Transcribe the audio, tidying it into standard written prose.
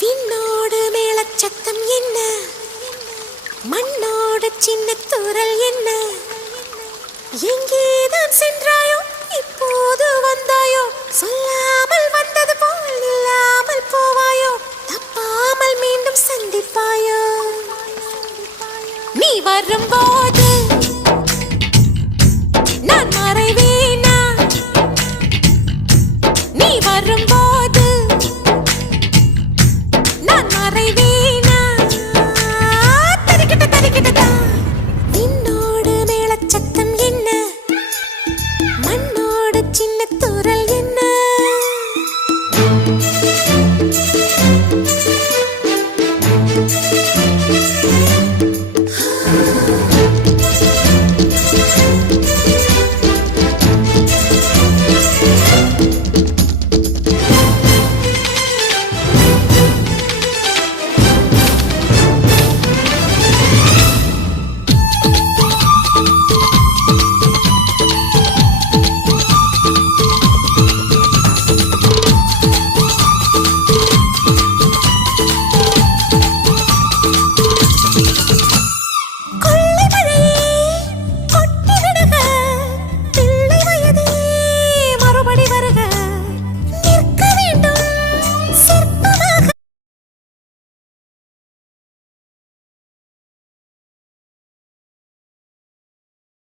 விண்ணோடு மேளச்சத்தம் என்ன, மண்ணோடு சின்ன தூரல் என்ன, எங்கேதான் சென்றாயோ இப்போது வந்தாயோ, சொல்லாமல் வந்தது போல் இல்லாமல் போவாயோ, தப்பாமல் மீண்டும் சந்திப்பாயோ, நீ வரும்போது